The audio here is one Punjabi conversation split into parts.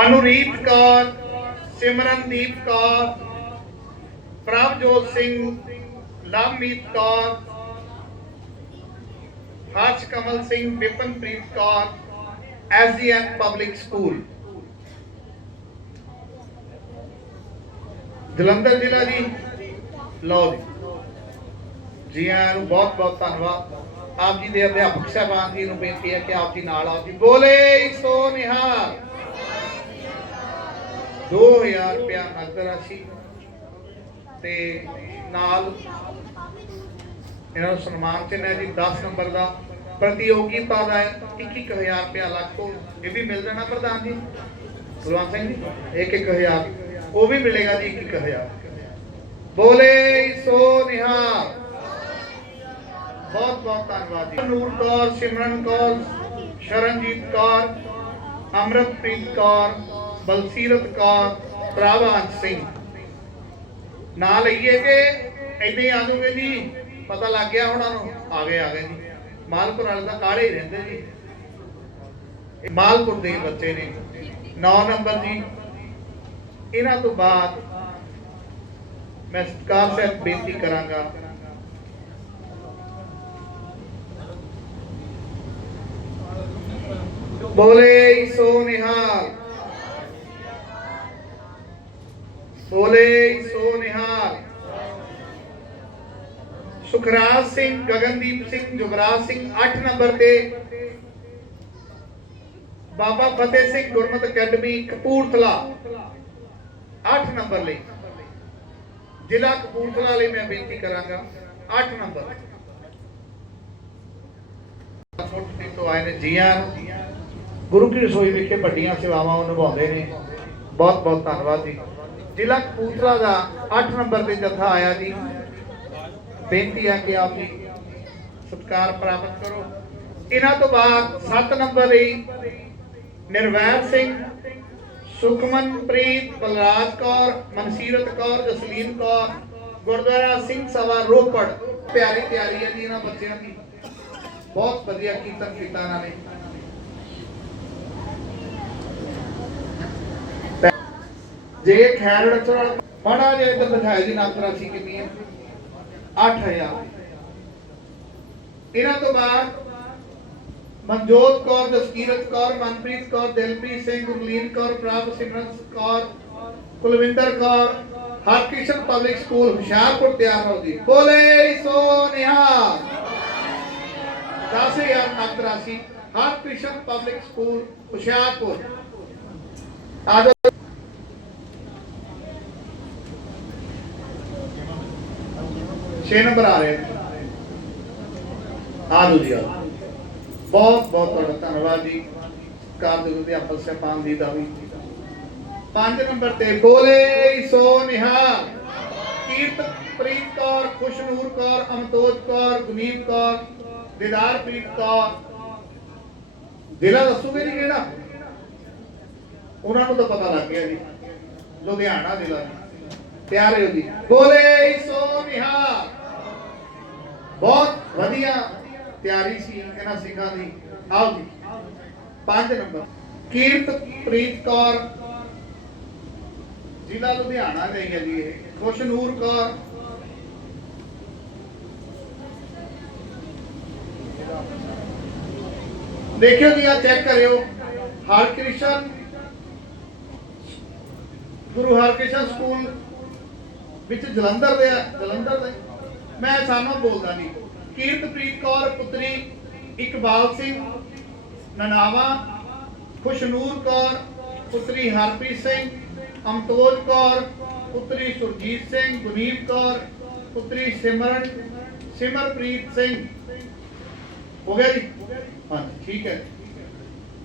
Anureet Kaur Simrandeep Kaur, Prabhjot Singh, Lovemeet Kaur Harsh Kamal Singh, Vipanpreet Kaur SDN public school Jalandhar ਜ਼ਿਲ੍ਹਾ ਜੀ, ਲਓ ਜੀ। ਜੀ ਆਇਆਂ ਨੂੰ ਬਹੁਤ ਬਹੁਤ ਧੰਨਵਾਦ। ਆਪ ਜੀ ਦੇ ਅਧਿਆਪਕ ਸਾਹਿਬਾਨ ਜੀ ਨੂੰ ਬੇਨਤੀ ਹੈ ਕਿ ਆਪ ਜੀ ਨਾਲ ਆਓ ਜੀ। ਬੋਲੇ ਸੋ ਨਿਹਾਲ। 2000 ਰੁਪਇਆ ਨਕਦ ਰਾਸ਼ੀ ਤੇ ਨਾਲ ਇਹਨਾਂ ਨੂੰ ਸਨਮਾਨ ਚਿੰਨ੍ਹ ਹੈ ਜੀ 10 ਨੰਬਰ ਦਾ ਪ੍ਰਤੀਯੋਗਿਤਾ ਦਾ 21000 ਰੁਪਇਆ ਲੱਖੋ ਇਹ ਵੀ ਮਿਲ ਜਾਣਾ ਪ੍ਰਧਾਨ ਜੀ। ਗੁਰਵੰਤ ਸਿੰਘ ਜੀ 1-1000 ਉਹ ਵੀ ਮਿਲੇਗਾ ਜੀ 21000 ਬੋਲੇ ਸੋ ਨਿਹਾਲ। ਬਹੁਤ ਬਹੁਤ ਧੰਨਵਾਦ ਜੀ। ਨੂਰ ਕੌਰ, ਸਿਮਰਨ ਕੌਰ, ਸ਼ਰਨਜੀਤ ਕੌਰ, ਅਮਰਤਪ੍ਰੀਤ ਕੌਰ ਬਲਸੀਰਤ ਕੌਰ ਪ੍ਰਭਾਂਤ ਸਿੰਘ। ਨਾਂ ਲਈਏ ਕਿ ਏਦਾਂ ਹੀ ਆ ਜਾਓਗੇ ਪਤਾ ਲੱਗ ਗਿਆ ਉਹਨਾਂ ਨੂੰ। ਆ ਗਏ ਆ ਗਏ ਜੀ। ਮਾਲਪੁਰ ਵਾਲੇ ਤਾਂ ਕਾਲੇ ਹੀ ਰਹਿੰਦੇ ਜੀ। ਮਾਲਪੁਰ ਦੇ ਬੱਚੇ ਨੇ। 9 ਨੰਬਰ ਜੀ। ਇਹਨਾਂ ਤੋਂ ਬਾਅਦ ਮੈਂ ਸਤਿਕਾਰ ਸਾਹਿਬ ਬੇਨਤੀ ਕਰਾਂਗਾ। ਬੋਲੇ ਸੋ ਨਿਹਾਲ ਬੋਲੇ ਸੋ ਨਿਹਾਲ ਸੁਖਰਾਜ ਸਿੰਘ ਗਗਨਦੀਪ ਸਿੰਘ ਜੁਗਰਾਜ ਸਿੰਘ 8 ਨੰਬਰ ਤੇ ਬਾਬਾ ਫਤਿਹ ਸਿੰਘ ਗੁਰਮਤ ਅਕੈਡਮੀ ਕਪੂਰਥਲਾ 8 ਨੰਬਰ ਲਈ ਜ਼ਿਲ੍ਹਾ ਕਪੂਰਥਲਾ ਲਈ ਮੈਂ ਬੇਨਤੀ ਕਰਾਂਗਾ 8 ਨੰਬਰ ਛੋਟੇ ਤੋਂ ਆਏ ਨੇ ਜੀਆਂ ਗੁਰੂ ਕੀ ਰਸੋਈ ਵਿਖੇ ਵੱਡੀਆਂ ਸੇਵਾਵਾਂ ਉਹ ਨਿਭਾਉਂਦੇ ਨੇ ਬਹੁਤ ਬਹੁਤ ਧੰਨਵਾਦ ਜੀ ਜ਼ਿਲ੍ਹਾ ਕਪੂਰਥਲਾ ਦਾ 8 ਨੰਬਰ ਤੇ ਜਥਾ ਆਇਆ ਜੀ। ਬੇਨਤੀ ਹੈ ਕਿ ਆਪ ਜੀ ਸਤਿਕਾਰ ਪ੍ਰਾਪਤ ਕਰੋ। ਇਹਨਾਂ ਤੋਂ ਬਾਅਦ 7 ਨੰਬਰ ਲਈ ਨਿਰਵੈਰ ਸਿੰਘ, ਸੁਖਮਨਪ੍ਰੀਤ, ਬਲਰਾਜ ਕੌਰ, ਮਨਸੀਰਤ ਕੌਰ, ਜਸਲੀਨ ਕੌਰ, ਗੁਰਦੁਆਰਾ ਸਿੰਘ ਸਭਾ ਰੋਪੜ। ਪਿਆਰੀ ਤਿਆਰੀ ਹੈ ਜੀ ਇਹਨਾਂ ਬੱਚਿਆਂ ਦੀ। ਬਹੁਤ ਵਧੀਆ ਕੀਰਤਨ ਕੀਤਾ ਇਹਨਾਂ ਨੇ। ਜੇ ਖੈਰ ਰਚਣਾ ਬੜਾ ਜੇ ਇੱਧਰ ਦਿਖਾਇਆ ਜੀ ਨਾਮ ਰਾਸ਼ੀ ਕਿੰਨੀ ਹੈ 8000 ਇਹਨਾਂ ਤੋਂ ਬਾਅਦ ਮਨਜੋਤ ਕੌਰ ਜਸਕੀਰਤ ਕੌਰ ਮਨਪ੍ਰੀਤ ਕੌਰ ਦਿਲਪ੍ਰੀਤ ਸਿੰਘ ਗੁਰਲੀਨ ਕੌਰ ਪ੍ਰਭ ਸਿਮਰਨ ਕੌਰ ਕੁਲਵਿੰਦਰ ਕੌਰ ਹਰਕ੍ਰਿਸ਼ਨ ਪਬਲਿਕ ਸਕੂਲ ਹੁਸ਼ਿਆਰਪੁਰ ਤਿਆਰ ਹੋ ਜੀ ਬੋਲੇ ਸੋ ਨਿਹਾਲ 10000 ਨਕਦ ਰਾਸ਼ੀ ਹਰਕ੍ਰਿਸ਼ਨ ਪਬਲਿਕ ਸਕੂਲ ਹੁਸ਼ਿਆਰਪੁਰ ਆਜੋ 6 ਨੰਬਰ ਆ ਰਹੇ ਆ ਲਓ ਜੀ, ਆ ਬਹੁਤ ਬਹੁਤ ਤੁਹਾਡਾ ਧੰਨਵਾਦ ਜੀ। ਕਾਰ ਅਧਿਆਪਕ ਸਹਿਬਾਨ ਦੀ ਦਾ ਵੀ 5 ਨੰਬਰ ਤੇ, ਬੋਲੇ ਸੋ ਨਿਹਾਲ। ਕੀਰਤ ਪ੍ਰੀਤ ਕੌਰ, ਖੁਸ਼ਨੂਰ ਕੌਰ, ਅਮਤੋਜ ਕੌਰ, ਗੁਨੀਤ ਕੌਰ ਦਿਦਾਰਪ੍ਰੀਤ ਕੌਰ। ਜ਼ਿਲ੍ਹਾ ਦੱਸੋਗੇ ਜੀ ਕਿਹੜਾ? ਉਹਨਾਂ ਨੂੰ ਤਾਂ ਪਤਾ ਲੱਗ ਗਿਆ ਜੀ। ਲੁਧਿਆਣਾ ਜ਼ਿਲ੍ਹਾ। ਤਿਆਰ ਹੋ ਜੀ। ਬੋਲੇ ਸੋ ਨਿਹਾਲ। ਬਹੁਤ ਵਧੀਆ ਤਿਆਰੀ ਸੀ ਇਹਨਾਂ ਸਿੰਘਾਂ ਦੀ। ਆਓ ਜੀ। 5 ਨੰਬਰ। ਕੀਰਤ ਪ੍ਰੀਤ ਕੌਰ। ਜ਼ਿਲ੍ਹਾ ਲੁਧਿਆਣਾ ਦੇ ਹੈ ਜੀ ਇਹ। ਖੁਸ਼ਨੂਰ ਕੌਰ। ਦੇਖਿਓ ਜੀ ਆ ਚੈੱਕ ਕਰਿਓ। ਹਰਕ੍ਰਿਸ਼ਨ ਗੁਰੂ ਹਰਕ੍ਰਿਸ਼ਨ ਸਕੂਲ ਵਿੱਚ ਜਲੰਧਰ ਦੇ ਆ, ਜਲੰਧਰ ਦੇ। ਮੈਂ ਸਾਨੂੰ ਬੋਲਦਾ ਨਹੀਂ। ਕੀਰਤਪ੍ਰੀਤ ਕੌਰ, ਪੁੱਤਰੀ ਇਕਬਾਲ ਸਿੰਘ, ਨਨਾਵਾ, ਖੁਸ਼ਨੂਰ ਕੌਰ, ਪੁੱਤਰੀ ਹਰਪ੍ਰੀਤ ਸਿੰਘ, ਅਮਤੋਜ ਕੌਰ, ਪੁੱਤਰੀ ਸੁਰਜੀਤ ਸਿੰਘ ਗੁਨੀਤ ਕੌਰ, ਪੁੱਤਰੀ ਸਿਮਰਨ, ਸਿਮਰਪ੍ਰੀਤ ਸਿੰਘ। ਹੋ ਗਿਆ ਜੀ? ਹਾਂਜੀ, ਠੀਕ ਹੈ।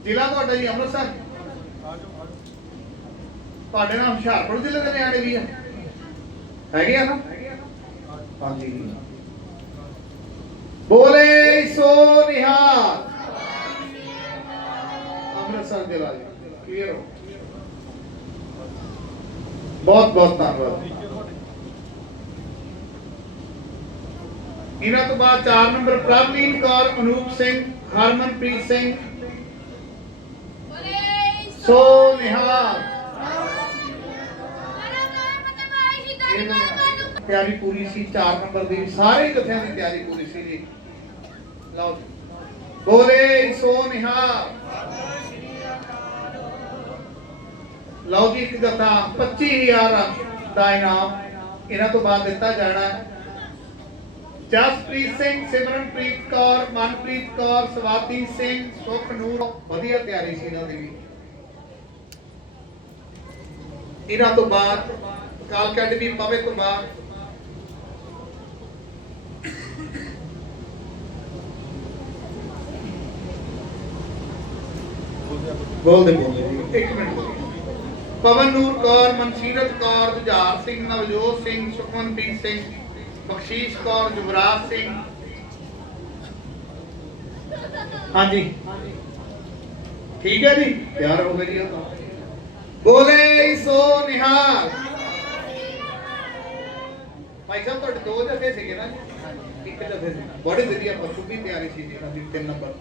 ਜ਼ਿਲ੍ਹਾ ਤੁਹਾਡਾ ਜੀ ਅੰਮ੍ਰਿਤਸਰ? ਤੁਹਾਡੇ ਨਾਲ ਹੁਸ਼ਿਆਰਪੁਰ ਜ਼ਿਲ੍ਹੇ ਦੇ ਨਿਆਣੇ ਵੀ ਆ। ਹੈਗੇ ਆ ਨਾ? ਹਾਂਜੀ ਬੋਲੇ ਸੋ ਨਿਹਾਲ ਅੰਮ੍ਰਿਤਸਰ ਜ਼ਿਲ੍ਹਾ ਜੀ ਕਲੀਅਰ ਹੋ ਬਹੁਤ ਬਹੁਤ ਧੰਨਵਾਦ ਇਹਨਾਂ ਤੋਂ ਬਾਅਦ 4 ਨੰਬਰ ਪ੍ਰਭਲੀਨ ਕੌਰ ਅਨੂਪ ਸਿੰਘ ਹਰਮਨਪ੍ਰੀਤ ਸਿੰਘ ਸੋ ਨਿਹਾਲ ਇਹ ਤਿਆਰੀ ਪੂਰੀ ਸੀ 4 ਨੰਬਰ ਦੀ, ਸਾਰੇ ਜਥਿਆਂ ਦੀ ਤਿਆਰੀ ਪੂਰੀ ਸੀ ਜੀ। ਲਓ ਬੋਲੇ ਸੋ ਨਿਹਾਲ ਲਓ ਜੀ ਇੱਕ ਜਥਾ 25000 ਦਾ ਇਨਾਮ। ਇਹਨਾਂ ਤੋਂ ਬਾਅਦ ਦਿੱਤਾ ਜਾਣਾ ਹੈ। ਜਸਪ੍ਰੀਤ ਸਿੰਘ, ਸਿਮਰਨਪ੍ਰੀਤ ਕੌਰ, ਮਨਪ੍ਰੀਤ ਕੌਰ, ਸਵਾਤੀ ਸਿੰਘ, ਸੁਖ ਨੂਰ। ਵਧੀਆ ਤਿਆਰੀ ਸੀ ਇਹਨਾਂ ਦੀ ਵੀ। ਇਹਨਾਂ ਤੋਂ ਬਾਅਦ ਕਾਲ ਅਕੈਡਮੀ ਪਵੇ ਕੁਮਾਰ ਬਾਅਦ ਬੋਲਦੇ ਬੋਲਦੇ ਇੱਕ ਮਿੰਟ। ਪਵਨ ਨੂਰ ਕੌਰ ਮਨਸੀਰਤ ਕੌਰ ਜੁਝਾਰ ਸਿੰਘ ਨਵਜੋਤ ਸਿੰਘ ਸੁਖਮਨਪ੍ਰੀਤ ਸਿੰਘ ਬਖਸ਼ੀਸ਼ ਕੌਰ ਜੁਗਰਾਜ ਸਿੰਘ। ਹਾਂਜੀ। ਠੀਕ ਹੈ ਜੀ? ਤਿਆਰ ਹੋ ਗਏ ਜੀ ਉਹ ਤਾਂ ਬੋਲੇ ਸੋ ਨਿਹਾਲ। ਭਾਈ ਸਾਹਿਬ ਤੁਹਾਡੇ ਦੋ ਜਥੇ ਸੀਗੇ ਨਾ ਜੀ? ਇੱਕ ਜਥੇ ਸੀ। ਬੜੀ ਵਧੀਆ ਪਸ਼ੂ ਦੀ ਤਿਆਰੀ ਸੀ ਜੀ ਇਹਨਾਂ ਦੀ ਤਿੰਨ ਨੰਬਰ।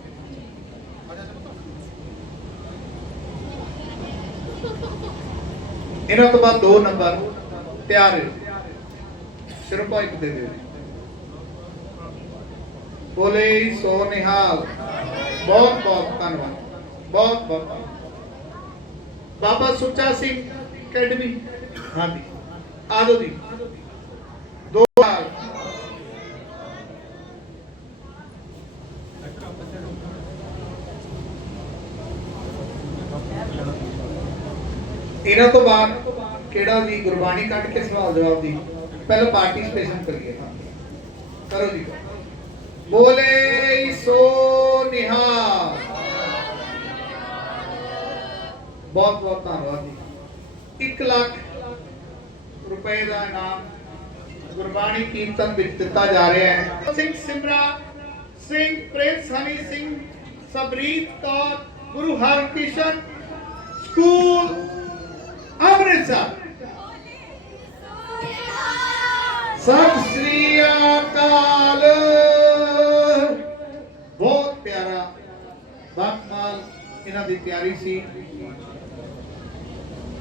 ਇਹਨਾਂ ਤੋਂ ਬਾਅਦ ਦੋ ਨੰਬਰ, ਤਿਆਰ ਹੈ। ਸਿਰਫ ਇੱਕ ਦੇ ਦਿਓ। ਬੋਲੇ ਸੋ ਨਿਹਾਲ। ਬਹੁਤ ਬਹੁਤ ਧੰਨਵਾਦ। ਬਹੁਤ ਬਹੁਤ ਧੰਨਵਾਦ। ਬਾਬਾ ਸੁੱਚਾ ਸਿੰਘ ਅਕੈਡਮੀ। ਹਾਂਜੀ। ਆਦੋ ਜੀ ਦੋ ਸਾਲ ਇਹਨਾਂ ਤੋਂ ਬਾਅਦ? ਕਿਹੜਾ ਜੀ ਗੁਰਬਾਣੀ ਕੱਢ ਕੇ ਸਵਾਲ ਜਵਾਬ ਦੀ। ਪਹਿਲਾਂ ਪਾਰਟਿਸਿਪੇਸ਼ਨ ਕਰੀਏ। ਕਰੋ ਜੀ। ਬੋਲੇ ਸੋ ਨਿਹਾਲ। ਬਹੁਤ ਬਹੁਤ ਧੰਨਵਾਦ ਜੀ। 1 ਲੱਖ ਰੁਪਏ ਦਾ ਇਨਾਮ ਗੁਰਬਾਣੀ ਕੀਰਤਨ ਵਿੱਚ ਦਿੱਤਾ ਜਾ ਰਿਹਾ ਹੈ। ਸਿੰਘ ਸਿਮਰਾ, ਸਿੰਘ ਪ੍ਰਿੰਸ ਹਨੀ ਸਿੰਘ, ਸਬਰੀਤ ਕੌਰ, ਗੁਰੂ ਹਰਕ੍ਰਿਸ਼ਨ ਸਕੂਲ ਅੰਮ੍ਰਿਤਸਰ। ਸਤਿ ਸ੍ਰੀ ਅਕਾਲ। ਬਹੁਤ ਪਿਆਰਾ ਬਾਕਮਾਲ ਇਹਨਾਂ ਦੀ ਤਿਆਰੀ ਸੀ।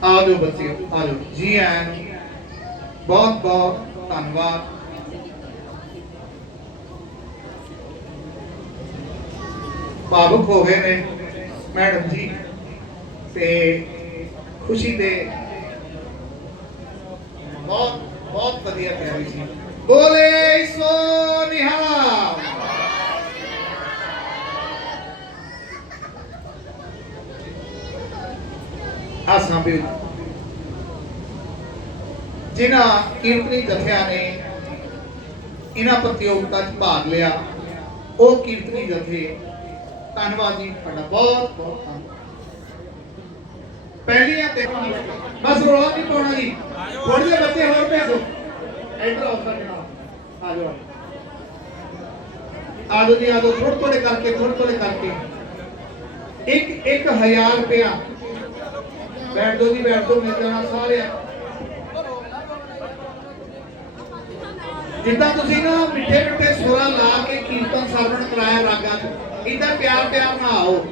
ਆ ਬੱਚਿਓ, ਆ ਜੀ ਆਇਆਂ ਬਹੁਤ ਬਹੁਤ ਧੰਨਵਾਦ। ਭਾਵੁਕ ਹੋ ਗਏ ਨੇ ਮੈਡਮ ਜੀ ਤੇ ਖੁਸ਼ੀ ਦੇ ਬਹੁਤ ਬਹੁਤ ਵਧੀਆ ਤਿਆਰੀ ਸੀ। ਬੋਲੇ ਸੋ ਨਿਹਾਲ। ਆਸਾਂ ਵੀ ਜਿਨ੍ਹਾਂ ਕੀਰਤਨੀ ਜਥਿਆਂ ਨੇ ਇਹਨਾਂ ਪ੍ਰਤੀਯੋਗਤਾ 'ਚ ਭਾਗ ਲਿਆ, ਉਹ ਕੀਰਤਨੀ ਜਥੇ, ਧੰਨਵਾਦ ਜੀ, ਤੁਹਾਡਾ ਬਹੁਤ ਬਹੁਤ ਧੰਨਵਾਦ। ਪਹਿਲੀਆਂ ਤੇ ਬਸ ਰੋਲਾ ਨਹੀਂ ਪਾਉਣਾ ਜੀ। ਥੋੜੇ ਜਿਹੇ ਬੱਚੇ ਹੋਰ ਭੇਜੋ ਇੱਧਰ ਆਓ ਸਾਡੇ ਨਾਲ। ਆ ਜਾਓ। ਆ ਜਾਓ ਜੀ, ਆ ਜਾਓ। ਥੋੜੇ ਥੋੜੇ ਕਰਕੇ ਥੋੜੇ ਥੋੜੇ ਕਰਕੇ। ਇੱਕ ਇੱਕ ਹਜ਼ਾਰ ਰੁਪਇਆ। ਬੈਠ ਜਾਓ ਜੀ, ਬੈਠ ਜਾਓ। ਮਿਲ ਜਾਣਾ ਸਾਰੇ ਜਿੱਦਾਂ ਤੁਸੀਂ ਨਾ ਮਿੱਠੇ ਮਿੱਠੇ ਸੁਰਾਂ ਲਾ ਕੇ ਕੀਰਤਨ ਸਰਵਣ ਕਰਾਇਆ ਰਾਗਾਂ 'ਚ ਇਦਾਂ ਪਿਆਰ ਪਿਆਰ ਨਾ ਆਓ।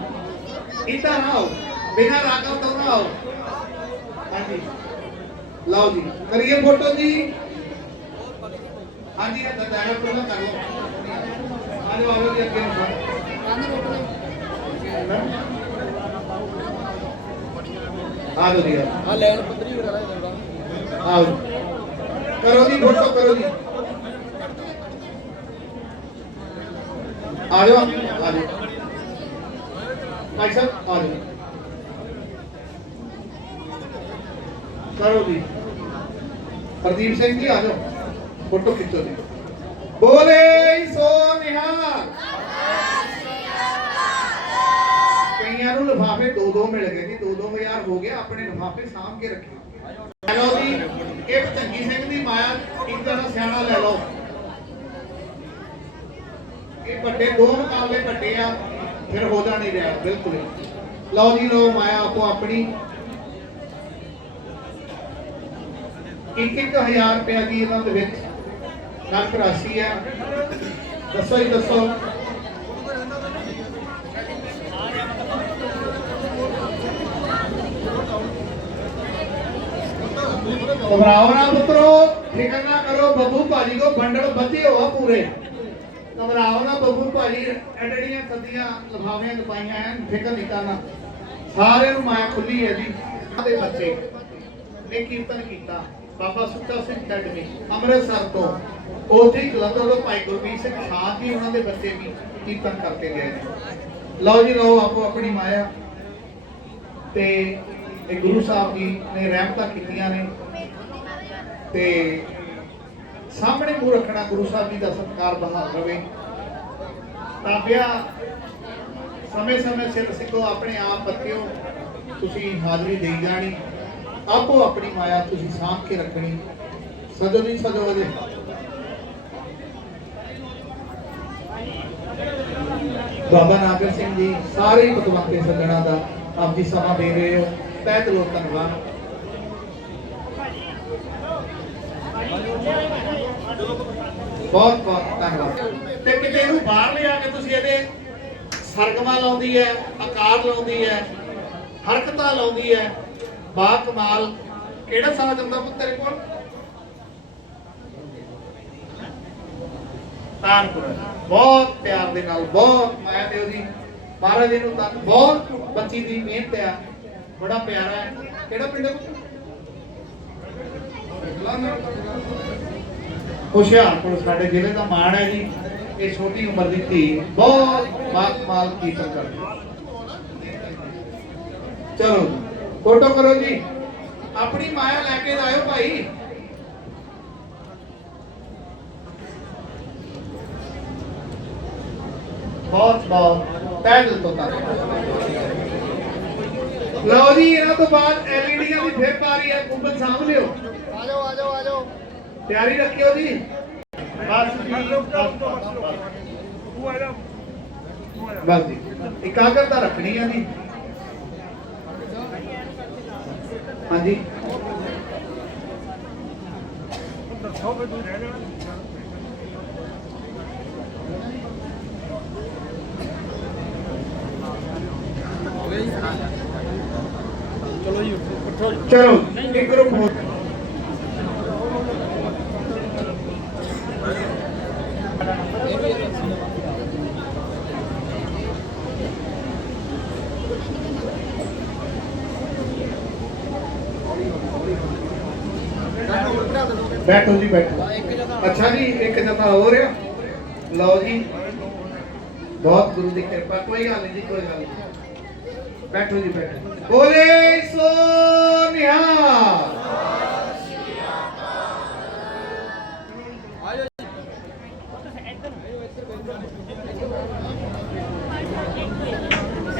ਇਦਾਂ ਨਾ ਆਓ। ਬਿਨਾਂ ਰਾਗਾਂ ਤੋਂ ਨਾ ਆਓ। ਹਾਂਜੀ। ਲਓ ਜੀ ਕਰੀਏ ਫੋਟੋ ਜੀ। ਹਾਂਜੀ ਇਹ ਦਾਇਰਾ ਪੂਰਾ ਕਰ ਲਓ। ਆ ਜਾਓ ਆਓ ਜੀ ਅੱਗੇ ਨੂੰ। ਆ ਜਾਓ ਜੀ ਆ ਲੈਣ ਪੱਧਰੀ ਕਰਾ ਲੈ ਆਓ ਕਰੋ ਜੀ ਫੋਟੋ ਕਰੋ ਜੀ। ਆ ਜਾਓ। ਆ ਜਾਓ। ਭਾਈ ਸਾਹਿਬ ਆ ਜਾਓ। ਕਰੋ ਜੀ। ਪ੍ਰਦੀਪ ਸਿੰਘ ਜੀ, ਆ ਜਾਓ। ਫੋਟੋ ਖਿੱਚੋ ਜੀ। ਬੋਲੇ ਸੋ ਨਿਹਾਲ। ਕਈਆਂ ਨੂੰ ਲਿਫਾਫੇ ਦੋ ਦੋ ਮਿਲ ਗਏ ਜੀ। ਦੋ ਦੋ ਹਜ਼ਾਰ ਹੋ ਗਿਆ, ਆਪਣੇ ਲਿਫਾਫੇ ਸਾਂਭ ਕੇ ਰੱਖਿਓ ਹੈਲੋ ਜੀ, ਇਹ ਚੰਗੀ ਸਿੰਘ ਦੀ ਮਾਇਆ, ਇੱਕ ਤਰ੍ਹਾਂ ਸਿਆਣਾ ਲੈ ਲਓ। ਇਹ ਵੱਡੇ, ਦੋ ਮੁਕਾਬਲੇ ਵੱਡੇ ਆ, ਫਿਰ ਹੋ ਜਾਣੀ ਰਿਹਾ ਬਿਲਕੁਲ। ਹੀ। ਲਓ ਜੀ, ਲਓ ਮਾਇਆ ਆਪੋ ਆਪਣੀ। ਇੱਕ ਇੱਕ ਹਜ਼ਾਰ ਰੁਪਏ ਦੀ ਇਹਨਾਂ ਦੇ ਵਿੱਚ? ਨਕ ਰਾਸ਼ੀ ਹੈ ਦੱਸੋ ਹੀ ਦੱਸੋ। ਘਬਰਾਓ ਨਾ ਪੁੱਤਰੋ, ਫਿਕਰ ਨਾ ਕਰੋ, ਬੱਬੂ ਭਾਜੀ ਕੋ ਬੰਡਲ ਬੱਧੇ ਹੋਆ ਪੂਰੇ। ਘਬਰਾਓ ਨਾ ਬੱਬੂ ਭਾਜੀ ਐਡੜੀਆਂ ਸੱਦੀਆਂ ਲਫਾਵਿਆਂ ਲਪਾਈਆਂ ਹਨ ਫਿਕਰ ਨਹੀਂ ਕਰਨਾ। ਸਾਰਿਆਂ ਨੂੰ ਮਾਇਆ ਖੁੱਲੀ ਹੈ ਜੀ। ਦੇ ਬੱਚੇ ਨੇ ਕੀਰਤਨ ਕੀਤਾ। ਬਾਬਾ ਸੁੱਚਾ ਸਿੰਘ ਅਕੈਡਮੀ, ਅੰਮ੍ਰਿਤਸਰ ਤੋਂ। ਉੱਥੇ ਹੀ ਜਲੰਧਰ ਤੋਂ ਭਾਈ ਗੁਰਮੀਤ ਸਿੰਘ ਸਾਧ ਜੀ, ਉਹਨਾਂ ਦੇ ਬੱਚੇ ਵੀ ਕੀਰਤਨ ਕਰਕੇ ਗਏ ਨੇ। ਲਓ ਜੀ, ਲਓ ਆਪੋ ਆਪਣੀ ਮਾਇਆ। ਤੇ ਇਹ ਗੁਰੂ ਸਾਹਿਬ ਜੀ ਨੇ ਰਹਿਮਤਾਂ ਕੀਤੀਆਂ ਨੇ। ਤੇ ਸਾਹਮਣੇ ਮੂੰਹ ਰੱਖਣਾ ਗੁਰੂ ਸਾਹਿਬ ਜੀ ਦਾ ਸਤਿਕਾਰ ਬਹਾਲ ਰਵੇ। ਤਾਬਿਆ ਸਮੇਂ ਸਮੇਂ ਸਿਰ ਸਿੱਖੋ, ਆਪਣੇ ਆਪ ਬੱਤਿਓ ਤੁਸੀਂ ਹਾਜ਼ਰੀ ਦੇਈ ਜਾਣੀ। ਆਪੋ ਆਪਣੀ ਮਾਇਆ ਤੁਸੀਂ ਸਾਂਭ ਕੇ ਰੱਖਣੀ। ਸਜੋ ਨਹੀਂ ਸਜੋ ਅਜੇ। ਬਾਬਾ ਨਾਗਰ ਸਿੰਘ ਜੀ, ਸਾਰੇ ਹੀ ਪਤਵੰਤੇ ਸੱਜਣਾ ਦਾ ਆਪ ਸਮਾਂ ਦੇ ਰਹੇ ਹੋ। ਤਹਿ ਦਿਲੋਂ ਧੰਨਵਾਦ। ਬਹੁਤ ਬਹੁਤ ਧੰਨਵਾਦ। ਤੇ ਕਿਤੇ ਇਹਨੂੰ ਬਾਹਰ ਲਿਆ ਕੇ ਤੁਸੀਂ ਇਹਦੇ ਸਰਗਮਾ ਲਾਉਂਦੀ ਹੈ, ਆਕਾਰ ਲਾਉਂਦੀ ਹੈ, ਹਰਕਤਾਂ ਲਾਉਂਦੀ ਹੈ। ਬਾ ਕਮਾਲ, ਕਿਹੜਾ ਸਾਜ਼ ਹੁੰਦਾ ਪੁੱਤ ਤੇਰੇ ਕੋਲ? ਤਾਨਪੁਰ ਬਹੁਤ ਪਿਆਰ ਦੇ ਨਾਲ, ਬਹੁਤ ਮਾਇਆ ਦਿਓ ਜੀ ਮਹਾਰਾਜ ਜੀ ਨੂੰ ਤਾਂ ਬਹੁਤ ਬੱਚੀ ਦੀ ਮਿਹਨਤ ਆ, ਬੜਾ ਪਿਆਰਾ ਹੈ। ਕਿਹੜਾ ਪਿੰਡ? ਹੁਸ਼ਿਆਰਪੁਰ, ਸਾਡੇ ਜ਼ਿਲ੍ਹੇ ਦਾ ਮਾਣ ਹੈ ਜੀ, ਇਹ ਛੋਟੀ ਉਮਰ ਦੀ ਧੀ, ਬਹੁਤ ਬਾਕਮਾਲ ਕੀਰਤਨ ਕਰਦੀ ਚਲੋ ਫੋਟੋ ਕਰੋ ਜੀ। ਆਪਣੀ ਮਾਇਆ ਲੈ ਕੇ ਆਇਓ ਭਾਈ। ਬਹੁਤ ਬਹੁਤ। ਤਹਿ ਦਿਲ ਤੋਂ। ਧੰਨਵਾਦ ਲਓ ਜੀ ਇਹਨਾਂ ਤੋਂ ਬਾਅਦ ਐਲਈਡੀਆਂ ਦੀ ਫੇਰ ਪਾਰੀ ਹੈ ਕੁੰਬਲ ਸਾਂਭ ਲਿਓ। ਆ ਜਾਓ ਆ ਜਾਓ ਆ ਜਾਓ ਤਿਆਰੀ ਰੱਖਿਓ ਜੀ। ਬਸ ਜੀ। ਬਸ ਜੀ ਇਕਾਗਰਤਾ ਰੱਖਣੀ ਆ ਜੀ। ਹਾਂਜੀ। ਚਲੋ ਜੀ ਉੱਠੋ ਜੀ। ਚਲੋ ਇੱਕ ਗਰੁੱਪ ਬੈਠੋ ਜੀ, ਬੈਠੋ। ਅੱਛਾ ਜੀ, ਇੱਕ ਜਥਾ ਹੋ ਰਿਹਾ ਲਓ ਜੀ। ਬਹੁਤ ਗੁਰੂ ਦੀ ਕਿਰਪਾ, ਕੋਈ ਗੱਲ ਨਹੀਂ ਜੀ, ਕੋਈ ਗੱਲ ਨਹੀਂ। ਬੈਠੋ ਜੀ, ਬੈਠੋ। ਬੋਲੇ ਸੋ ਨਿਹਾਲ।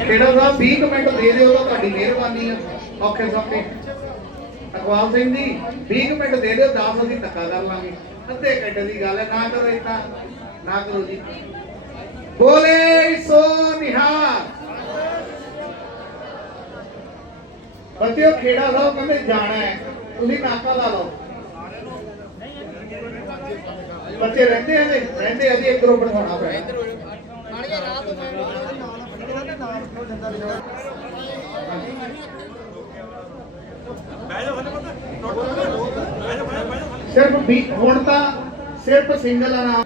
ਕਿਹੜਾ ਸਾਹਿਬ 20 ਕੁ ਮਿੰਟ ਦੇ ਦਿਓ ਤਾਂ ਤੁਹਾਡੀ ਮਿਹਰਬਾਨੀ ਆ। ਔਖੇ ਸੌਖੇ। ਅਕਵਾਲ ਸਿੰਘ ਜੀ 20 ਕੁ ਮਿੰਟ ਦੇ ਦਿਓ 10 ਅਸੀਂ ਧੱਕਾ ਕਰ ਲਾਂਗੇ। ਅੱਧੇ ਘੰਟੇ ਦੀ ਗੱਲ ਹੈ ਨਾ ਕਰੋ ਇਦਾਂ ਨਾ ਕਰੋ ਜੀ। ਬੋਲੇ ਸੋ ਨਿਹਾਲ। ਬੱਚਿਓ ਖੇੜਾ ਸਾਹਿਬ ਕਹਿੰਦੇ ਜਾਣਾ ਹੈ। ਤੁਸੀਂ ਨਾਕਾ ਲਾ ਲਓ? ਬੱਚੇ ਰਹਿੰਦੇ ਆ ਜੀ ਰਹਿੰਦੇ ਆ ਜੀ ਇੱਕ ਬਣਾਉਣਾ ਪੈਣਾ। ਨਾਲੇ ਰਾਤ ਨੂੰ ਮੈਂ ਨਾਲ ਰੱਖੋ ਜਿੰਦਾ ਲਿਖਣਾ ਸਿਰਫ ਹੁਣ ਤਾਂ ਸਿਰਫ ਸਿੰਗਲ ਆ